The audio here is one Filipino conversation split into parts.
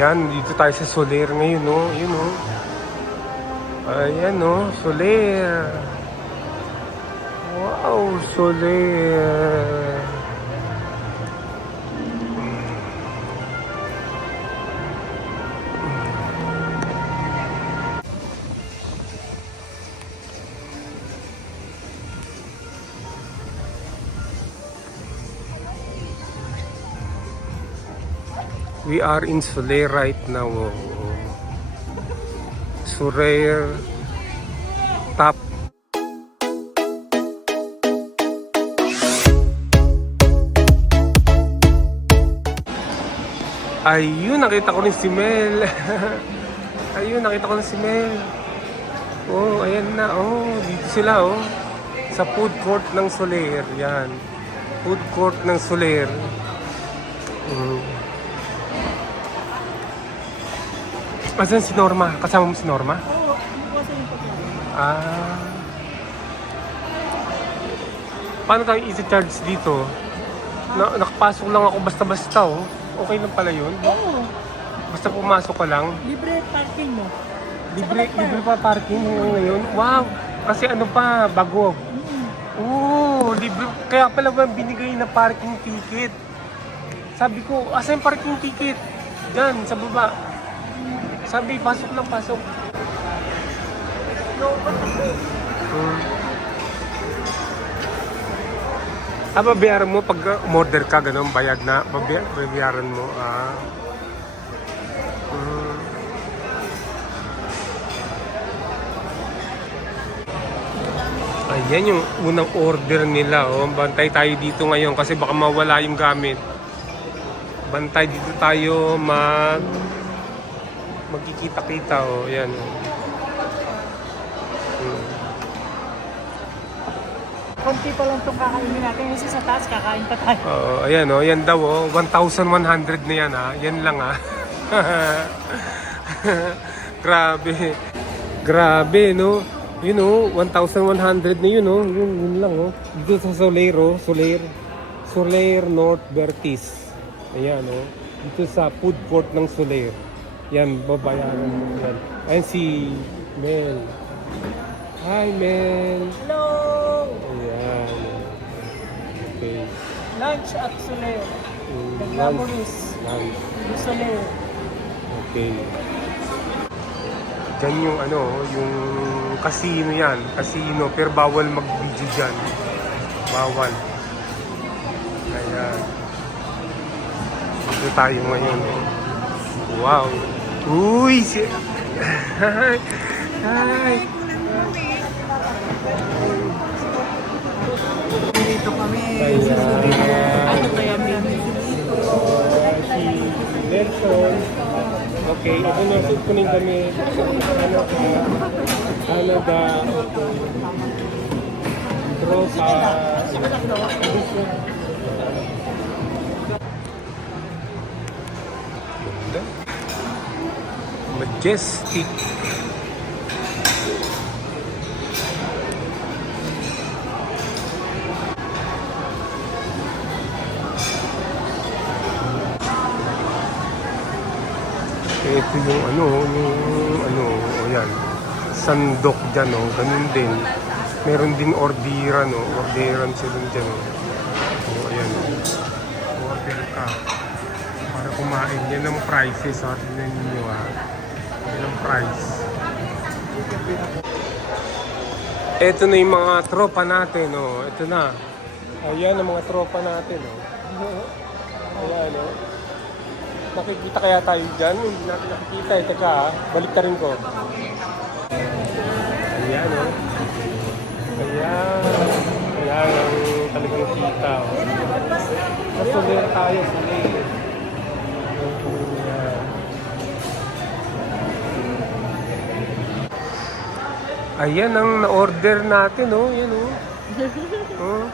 Ayan, dito tayo sa Soler ngayon, no? Yun, no? Ayan, no? Soler. Wow, Soler. We are in Soler right now. Soler top. Ayun, nakita ko rin si Mel. Ayun, nakita ko rin si Mel. Oh, ayan na. Oh, dito sila, oh. Sa food court ng Soler. Yan. Food court ng Soler. Asan si Norma? Kasama mo si Norma? Oo, kasi yung pagkain. Ah. Paano tayo i-charge dito? Nakapasok lang ako basta-basta, oh. Okay lang pala yun? Oo, Basta pumasok ka lang. libre parking mo. Libre pa parking ngayon. Wow! Kasi ano pa, bago. Oo, libre. Kaya pala ba binigay na parking ticket? Sabi ko, asa yung parking ticket? Diyan, sa baba. Sabi, pasok lang, pasok. Babayaran mo pag umorder ka, gano'n, bayad na, babayaran mo. Ayan yung unang order nila. Oh. Bantay tayo dito ngayon kasi baka mawala yung gamit. Bantay dito tayo magkikita-kita. Oh. Ayan. Konti pa lang itong kakainin natin. Kasi sa taas, kakain pa tayo. Ayan, oh. Yan daw. Oh. 1,100 na yan. Yan lang. Grabe. Grabe, no? Yun, oh. 1,100 na yun, oh. Yun lang, oh. Dito sa Soler, oh. Soler North Vertis. Ayan, oh. Dito sa food court ng Soler. Yan, babayaran mo yan. Ayan si Mel. Hi, Mel. Hello! Ayan. Okay. Lunch at Soler. Lunch. Naglamulis. Soler. Okay. Diyan yung ano, yung casino yan. Casino, pero bawal mag-video dyan. Bawal. Ayan. Dito tayo ngayon. Wow. Uy! Hi! Hi! Dito kami. Ayan. Ano kaya yummy? Si Nelson. Okay, ito na suit ko na yung damit. Canada. Tropa. Majestic. Ito yung o yan. Sandok dyan, oh. Ganun din. Meron din orderan, oh. Orderan sila dyan, oh. O, ayan, oh. Order ka. Para kumain. Yan ang prices, ha. Tignan ninyo, ha. Yan ang price. Ito na yung mga tropa natin, oh. Ito na. Ayan ang mga tropa natin, oh. Ayan, oh. Nakikita kaya tayo dyan? Hindi natin nakikita eh. Teka ha, balik ka rin ko. Ayan o. Ayan. Ayan ang talagang kita o. Soler tayo, Soler. Ayan ang na-order natin o. Ayan o. Oh,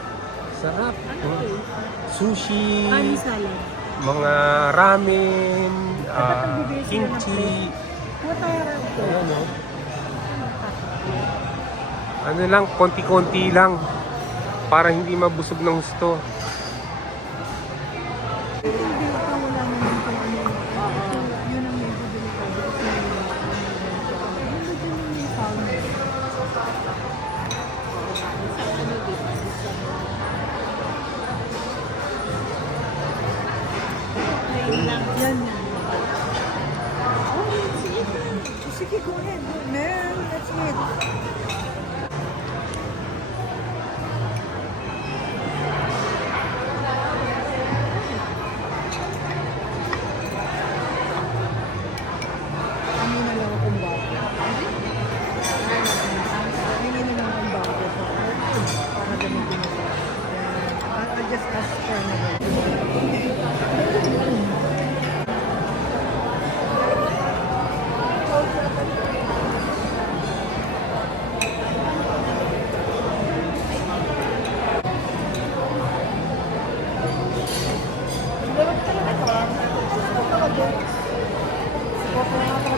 sarap. Oh. Sushi. Mga ramen, kimchi. Ayan, no? Ano lang, konti-konti lang para hindi mabusog ng gusto. Hindi pa wala naman itong ano. Yun ang Okay, go ahead. Man, let's eat. Hindi na lang akong bago. Hindi na lang akong bago. Para gamitin mo. I'll just ask for another.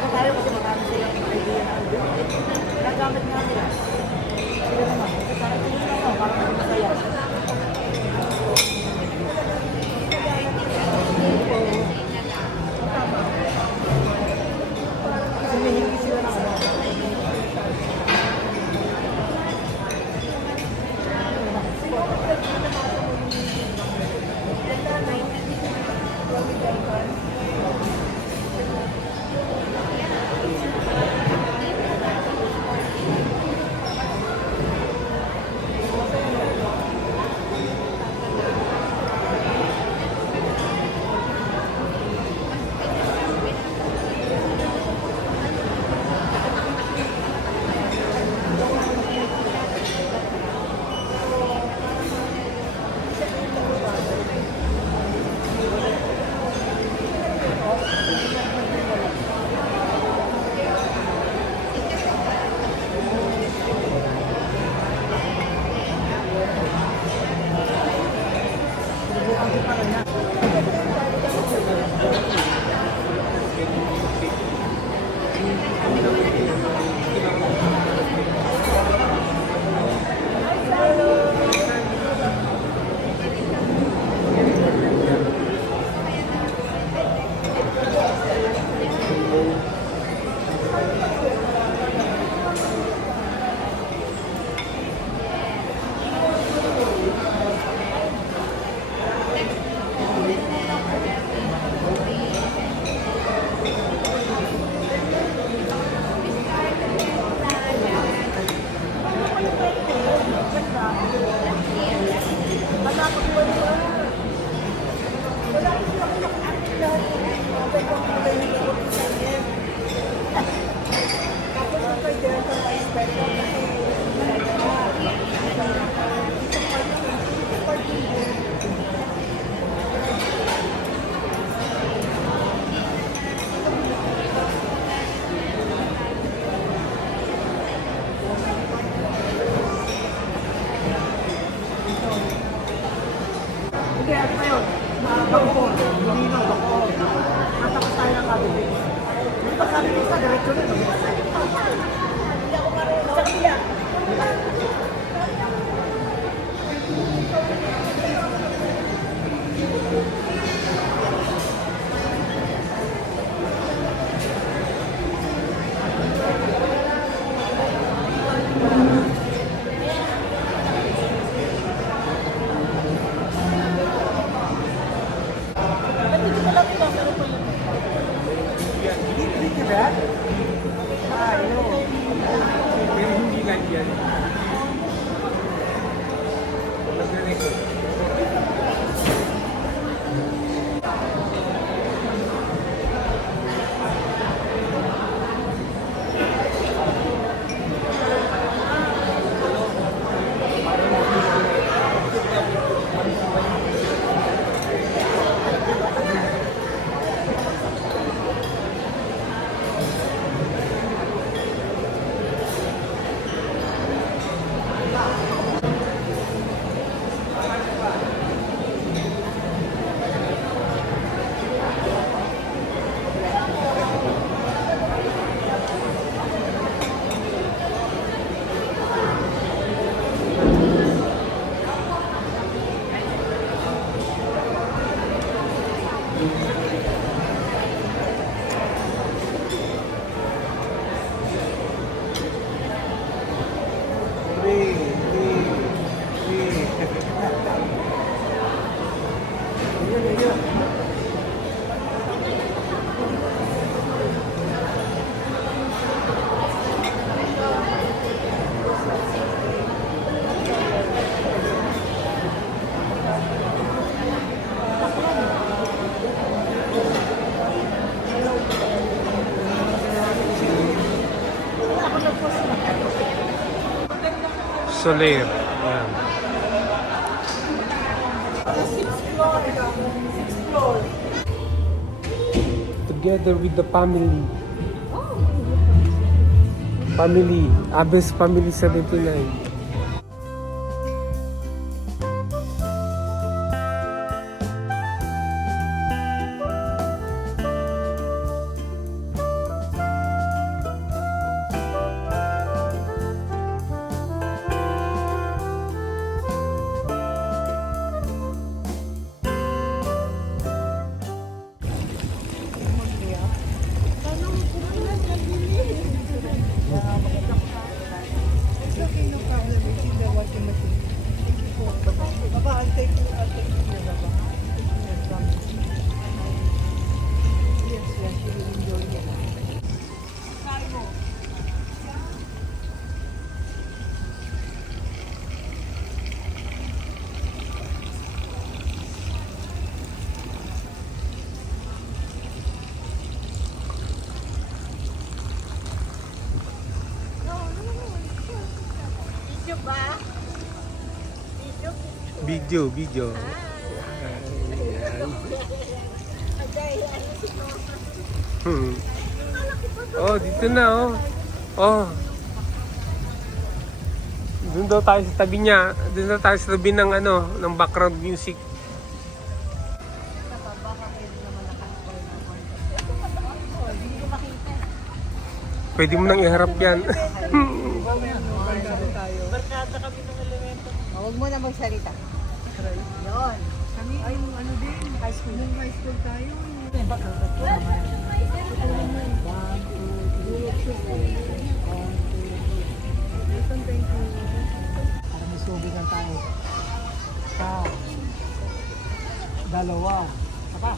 Tayo kasi marami silang idea na nagamit nga nila. Sila naman. Kasi tayo lang para maging masaya. Humihingi sila ng ano. Hindi, ano pa yun? Bangkor. Hindi na, bangkor. Natapos tayo ng kabibig. Hindi pa sabi ko sa diretso na. Hindi ako marunong. Sa kanya. Hindi ba? Ayaw. Pero hindi lang yan. Nag-record. Soler. Ayan. Together with the family. Family. Abes Family 79. Baba, I'll take you here, Baba. Yes, yes, she will enjoy it. Video, video. Hmm. Oh, dito na oh. Oh. Doon daw tayo sa tabi niya. Doon daw tayo sa tabi ng ano, ng background music. Pwede mo nang iharap yan. Barkada kami ng elemento. Huwag mo na magsalita. Yun. Kami ay ano din, high school. Nung high school tayo. Para may subigan tayo. Isa. Dalawa. Sapa.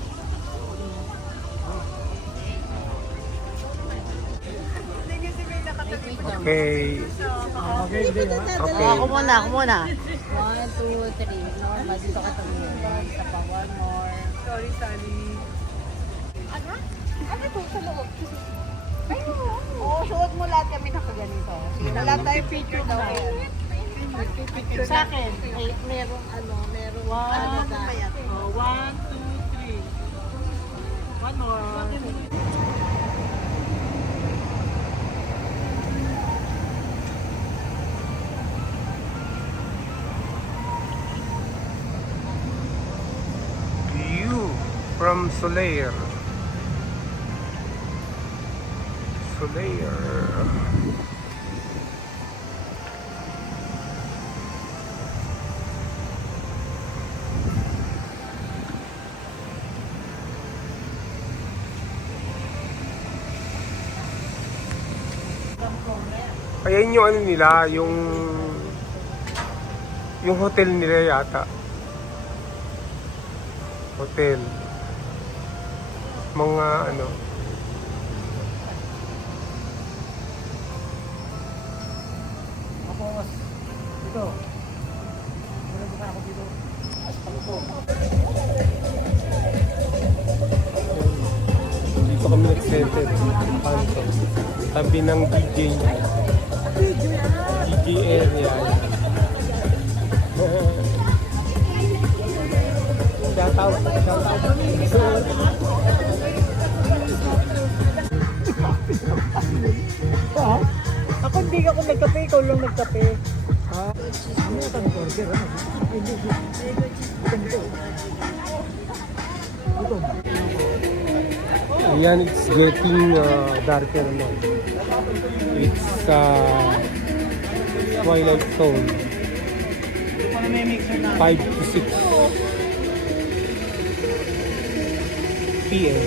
Okay. Okay, hindi ha. Okay. Ako muna, ako muna. 1, 2, 3. Normal, dito ka tumingin. Isa pa, one more. Sorry, Sally. Ano to sa loob? Oo, suot mo lahat kami nakaganito. Wala tayong picture daw. Sa akin, ay, merong ano, merong ano na. 1, 2, 3. One more. View from Soler. Soler. Ayan yung ano nila, yung hotel nila yata. Hotel. Mga ano. Tapos, dito. Meron ba ako dito? Dito kami nag-center. Kanto. Tabi ng DJ area. Shout out. Ha? Ako hindi ako nagkape, ikaw lang nagkape. Ha? Ano yung burger? Hindi. Ito. Ayan, it's getting darker na. It's twilight zone. Ano may mixer na? 5 to 6 p.m.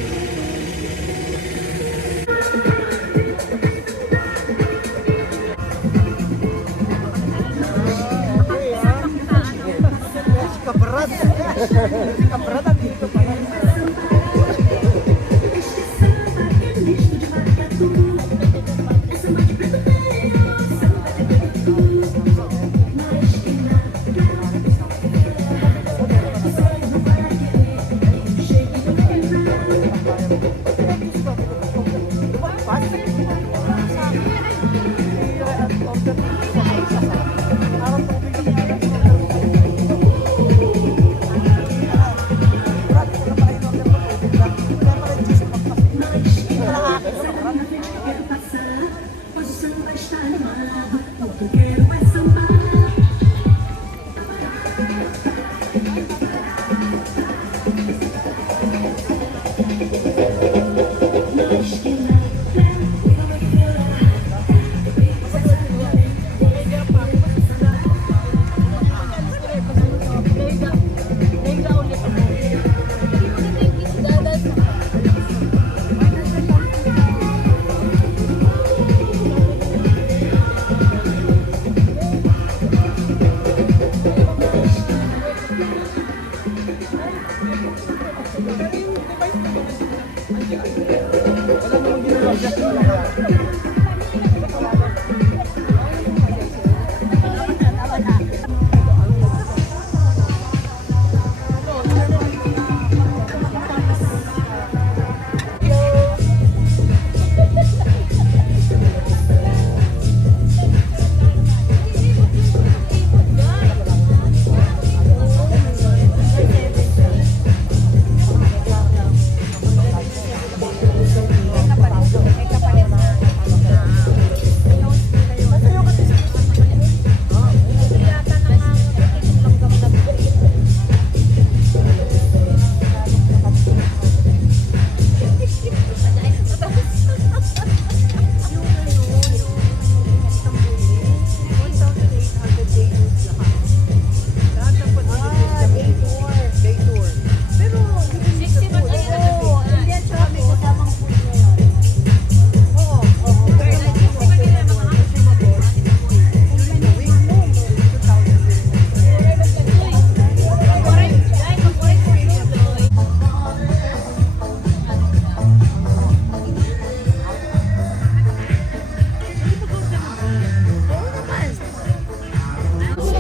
Kabarat. Kabarat ang dito pala.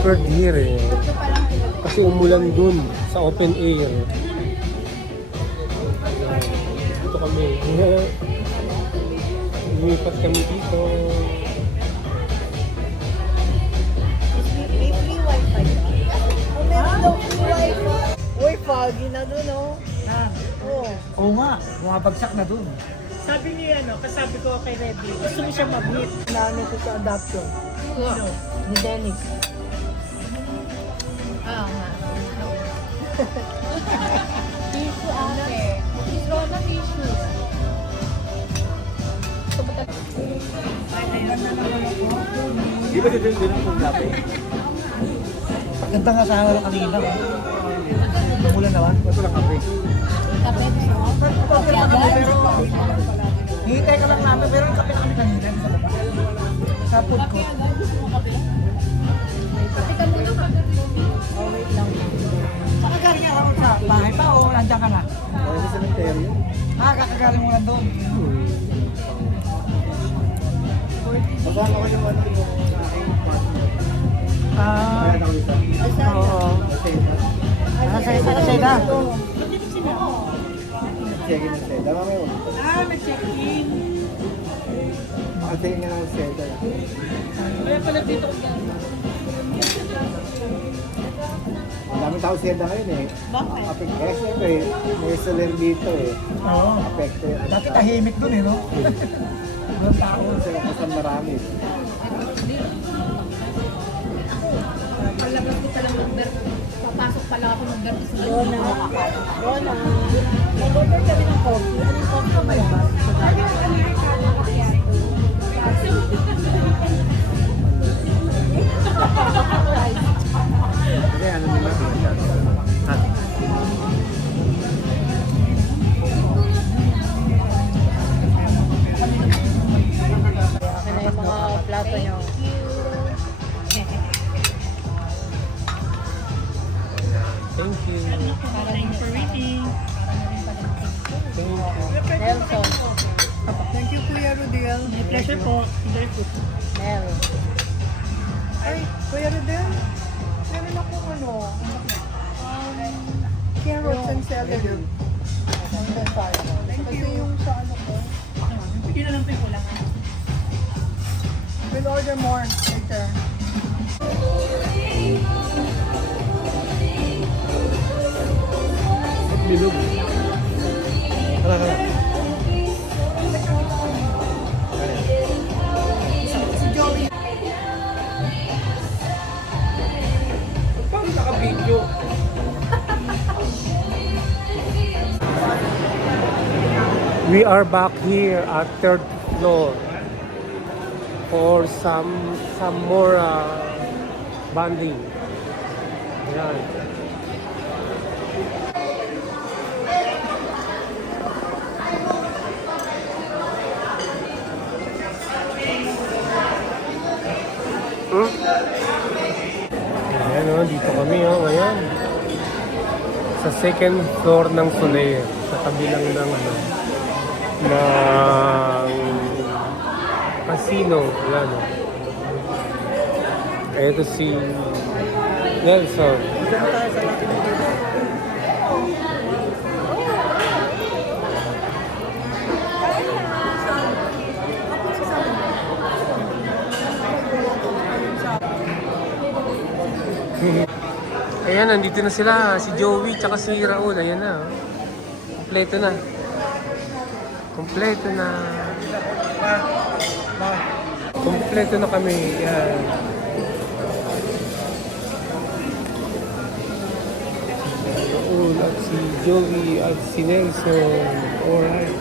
Super dear eh. Kasi umulan dun sa open air. Dito kami. Lumipat kami dito. May free wifi. Oh, meron daw free wifi. Uy, foggy na dun, oh. Oo. Oo nga, bumabagsak na dun. Sabi ni kasabi ko kay Reddy, gusto mo siya mag-meet. Namin ko sa adoption. Ni Dennis. Oo nga. Tissue ate. Tissue na tissue. Di ba dito din ang paglapi? Ganda nga sa araw kanina. Umulan naman. Ito lang kape. Kape gusto mo? Kape lang kami pero hihintay ka lang namin pero kape na kami kanina sa baba. Sa food court. Kape ka muna kagabi. Oh, wait lang. Kakagaling ako sa bahay pa o nandiyan ka na? Ay, sa cemetery. Kakagaling mo lang doon. Masama ko yung ano yung aking partner. Ah, Kaya ako isa. oo. Kasi, Sa Seda. check-in ng Seda. Mamaya mo. Nag-check-in. Makatingin nga ng Seda. Kaya pala dito ko yan. Ang daming tao Seda ngayon eh. Bakit? Kaya siyempre, may solar dito eh. Oo. Apekto yun. Dati tahimik doon eh, no? Doon tao. Sa kasan marami. Palabas ko palang mag-Berto. Papasok pala ako mag-Berto sa Rona. Rona. Mag-order kami ng coffee. Anong coffee mo ba? Kasi ano nila pinagsasabi. Ha? Okay na yung mga plato nyo. Thank you. for waiting. Nelson. Thank you, Kuya Rodel. My pleasure po. Enjoy po. Mel. Ay, Kuya Rodel. Meron akong carrots and celery. Thank you. Kasi yung sa ko. Hindi na lang po yung kulangan. We'll order more later. Bilog. Hala, hala. Paano naka-video? We are back here at third floor for some more bonding. Yan. Ayan o, dito kami o, ayan. Sa second floor ng Soler, sa kabilang ng Casino. Yan. Ito si Nelson. Diyan tayo sa Lucky Noodle. Ayan, nandito na sila. Si Joey tsaka si Raul. Ayan na. Oh. Kompleto na. Kompleto na. Kompleto na kami. Yan. Raul at si Joey at si Nelson. Alright.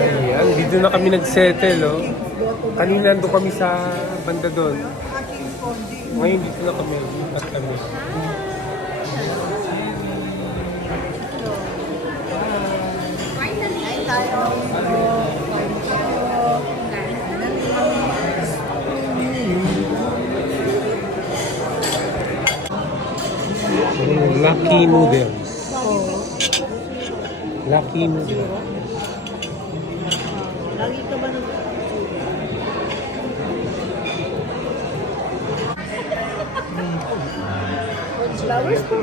Ayan, dito na kami nagsettle. Oh. Kanina nandun kami sa banda doon. Ngayon dito na kami. At kami. Kain tayo. Lucky Noodles. Lucky Noodles. Lagi ka ba nag... Flowers po.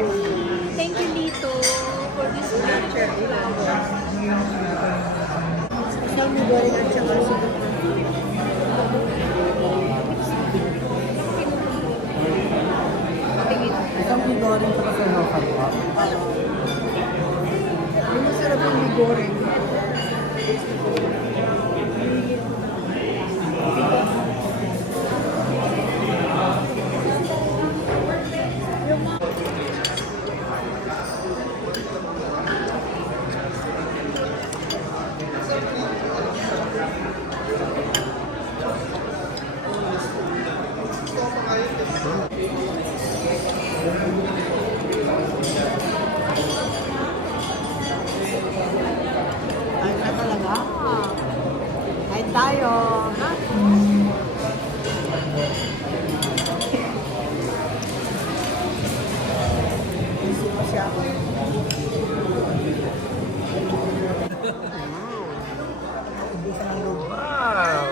Thank you, Lito, for this picture. Sami goreng at saka siguro. Isang mi goreng pa sa local pa. Yung masarap yung mi goreng. Ay na talaga. Kain tayo. Ha? Isip pa siya. Wow!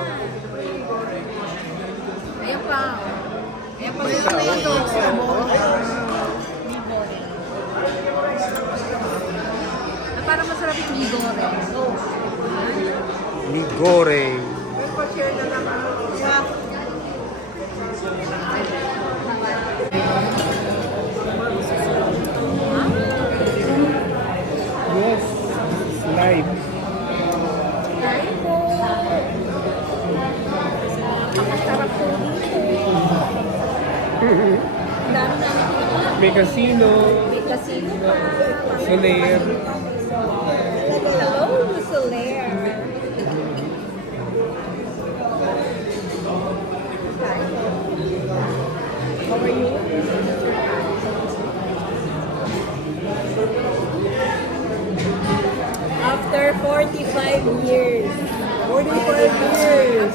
Ayan pa. Ayan pa. Ayan pa. Parang masarap yung ligo rin. Mi goreng. Yes, it's live. Kain po. Pakasarap po dito. Dami namin pinagawa. May casino, May casino pa. Soler. Hello, Soler. How are you? After 45 years. 45 years.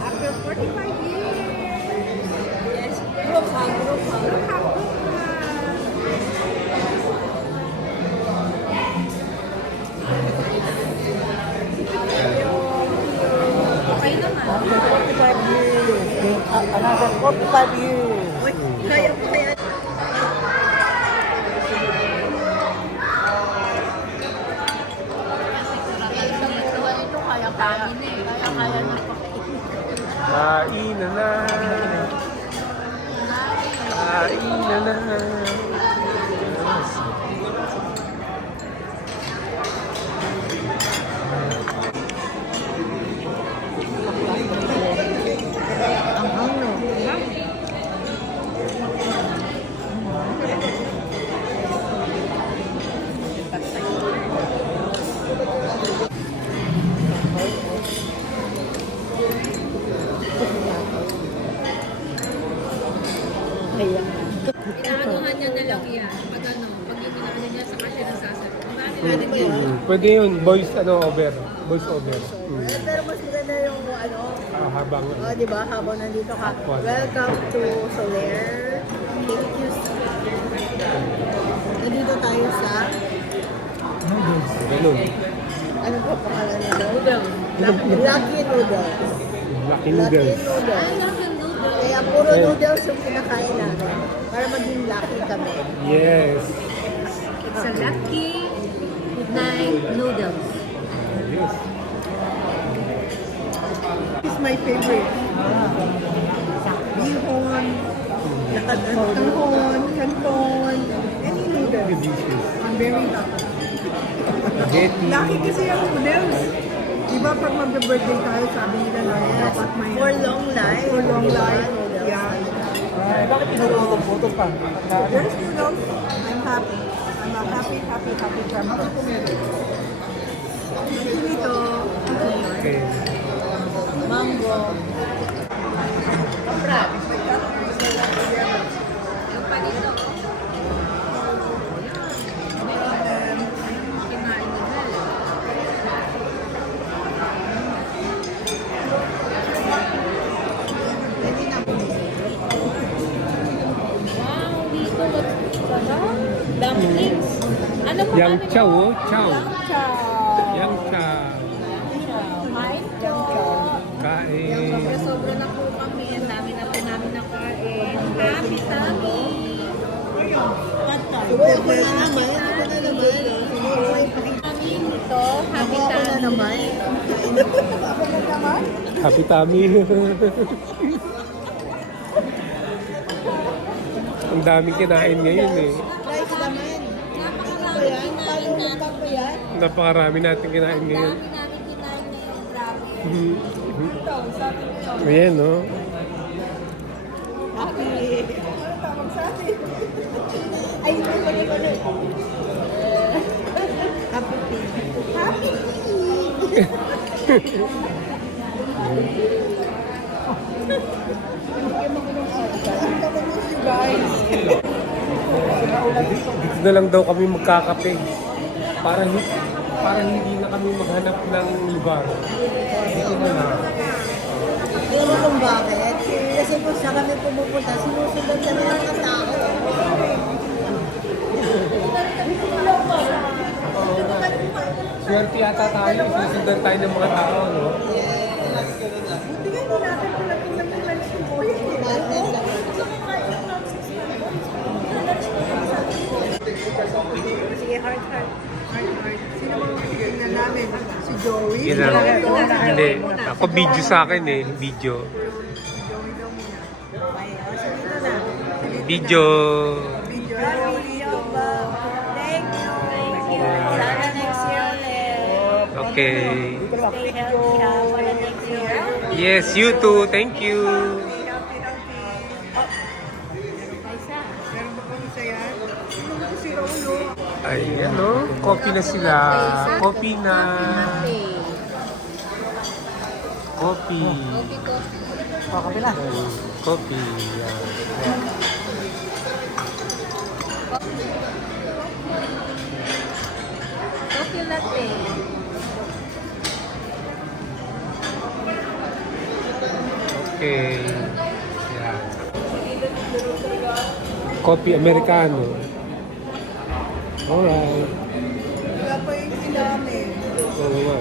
After 45 years. Yes, group hug, group hug. Okay naman. After 45 years. Another 45 years. Kaya po kaya. Kaya na po. Kain na na. Kain na na. Yes. Inaanuhan niya na lang yan. Pag ano, pag yung inaano niya sa kasi nasasabi. Marami natin yan. Pwede yun, voice over. Voice over. Pero mas maganda yung ano, Habang di ba, habang nandito ka. Welcome to Soler. Thank you. Nandito tayo sa noodles. Ganun. Ano po pangalan nila? Lucky Noodles. Lucky Lucky noodles. Noodles. Kaya puro noodles yung kinakain namin. Para maging lucky kami. Yes. It's a lucky night noodles. Yes. This is my favorite. Bihon, nakadahon, canton, any noodles. Delicious. I'm very lucky. Spaghetti. Lucky kasi yung noodles. Diba pag mag-birthday tayo, sabi nila na dapat may For long life. For long life. Yeah. Bakit pinuro ng photo pa? There's noodles. I'm happy. I'm a happy grandma. Dito. Okay. Mango. Wow, dito dumplings. Ano mo Yang chow, oh. Chow. Chow. Yang chow. Kain po. Kain. Sobra na po kami. Ang dami na po namin nakain. Happy tummy. Uy, ako na naman. Ako na naman. Kami nito. Happy Ako na tummy. naman. Happy tummy. Ang daming kinain ngayon eh. Rice naman. Ano yan? Paano utang mo yan? Napakarami natin kinain ngayon. Dami namin kinain ngayon. Grabe. Ayan, no? Happy. Ay, ito pa naman. Happy pig. Happy pig. Dito na lang daw kami magkakape. Para hindi na kami maghanap ng lugar. Dito na lang. Pero kung bakit? Kasi kung saan kami pumupunta, sinusundan kami ng mga tao. Swerte yata tayo. Susundan tayo ng mga tao, no? Sige, heart. Sino mga tingnan namin? Si Joey. Yun lang. Hindi. Ako video sa akin eh. Video. Video. Thank you. Sana next year ulit. Okay. Stay healthy ha. Para next year. Yes, you too. Thank you. Meron ba kami sa yan? Sino mo si Rolo? Ayan, no? Coffee na sila. Coffee na. Coffee. Kape na. Coffee. Yan. Coffee latte. Okay. Yan. Coffee Americano. Alright. Wala pa yung sinamin. Oo nga.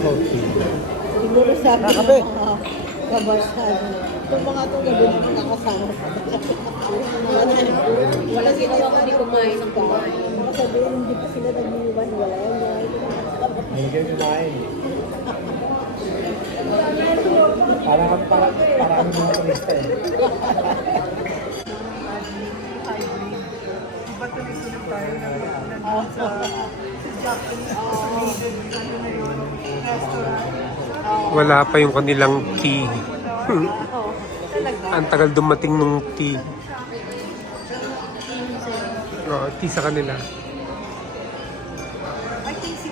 Coffee. Siguro sabi ng mga kabasan. Itong mga itong gabi naman nakasama pa. Wala ginawa kundi kumain ng kumain. Mga sabihin, hindi pa sila nag-iwan. Wala yan. Hindi kumain. Parang kami mga turista eh. Diba tuloy-tuloy tayo nandun sa Japanese restaurant. Wala pa yung kanilang tea. Ang tagal dumating nung tea. Oh, tea sa kanila. I think si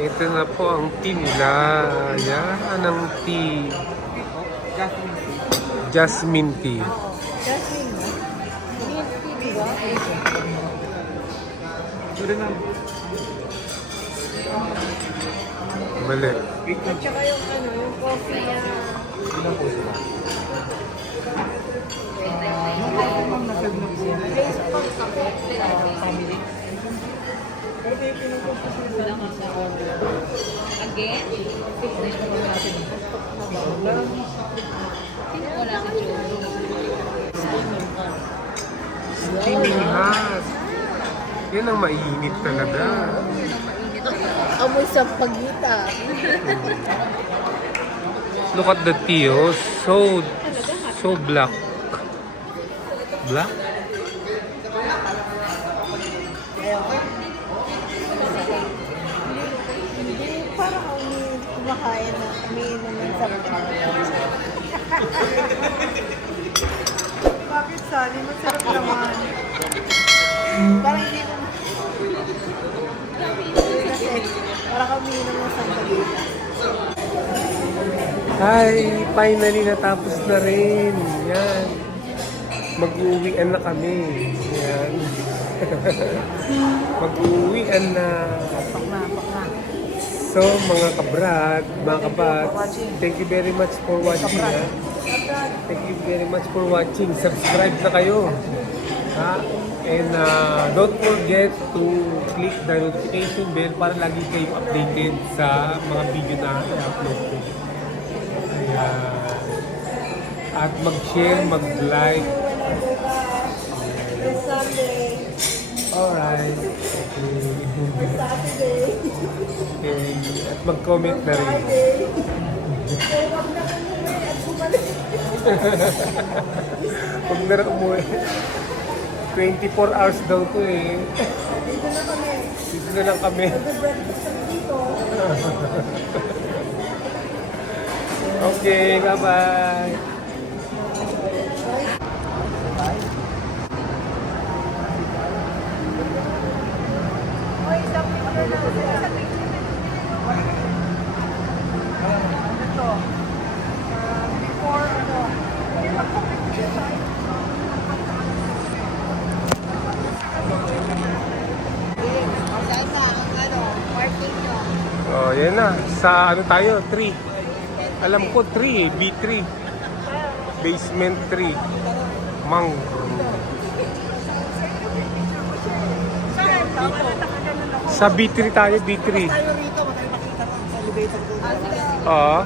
Ito na po ang tea nila. Yan ang tea. Jasmine tea. Jasmine, no? Milk tea, di ba? Pwede na. Mali. At saka yung ano, yung coffee niya. Ilan po sila? Yung ako ma'am, nag-save na po. Family. Pwede pinuntos ko sila. Again? Sino wala si Joey? Steaming hot. Yan ang mainit talaga. Amoy sa pagita. Look at the tea, oh. So black. Black? Hindi, parang kumakain na umiinom ng sarap. Bakit, Sally? Masarap naman. Parang hindi mo... Kasi, parang umiinom ng sampagita. Hi! Finally natapos na rin. Yan. Mag-uwian na kami. Yan. Mag-uwian na. So, mga kabrad, mga kabat, thank you very much for watching. Ha? Thank you very much for watching. Subscribe na kayo. Ha? And don't forget to click the notification bell para lagi kayong updated sa mga video na i-upload ko. Ayan. At mag-share, mag-like. Alright. Okay. At mag-comment na rin. Huwag na rin umuwi. 24 hours daw to eh. Dito na lang kami. Okay, bye-bye. Saan na ang parking nyo? Oh, yan na. Sa ano tayo? 3. Alam ko 3 eh. B3. Basement 3. Mangrove. Sa B3 tayo, B3. Tayo rito, matay makita mo sa elevator ko. Oo.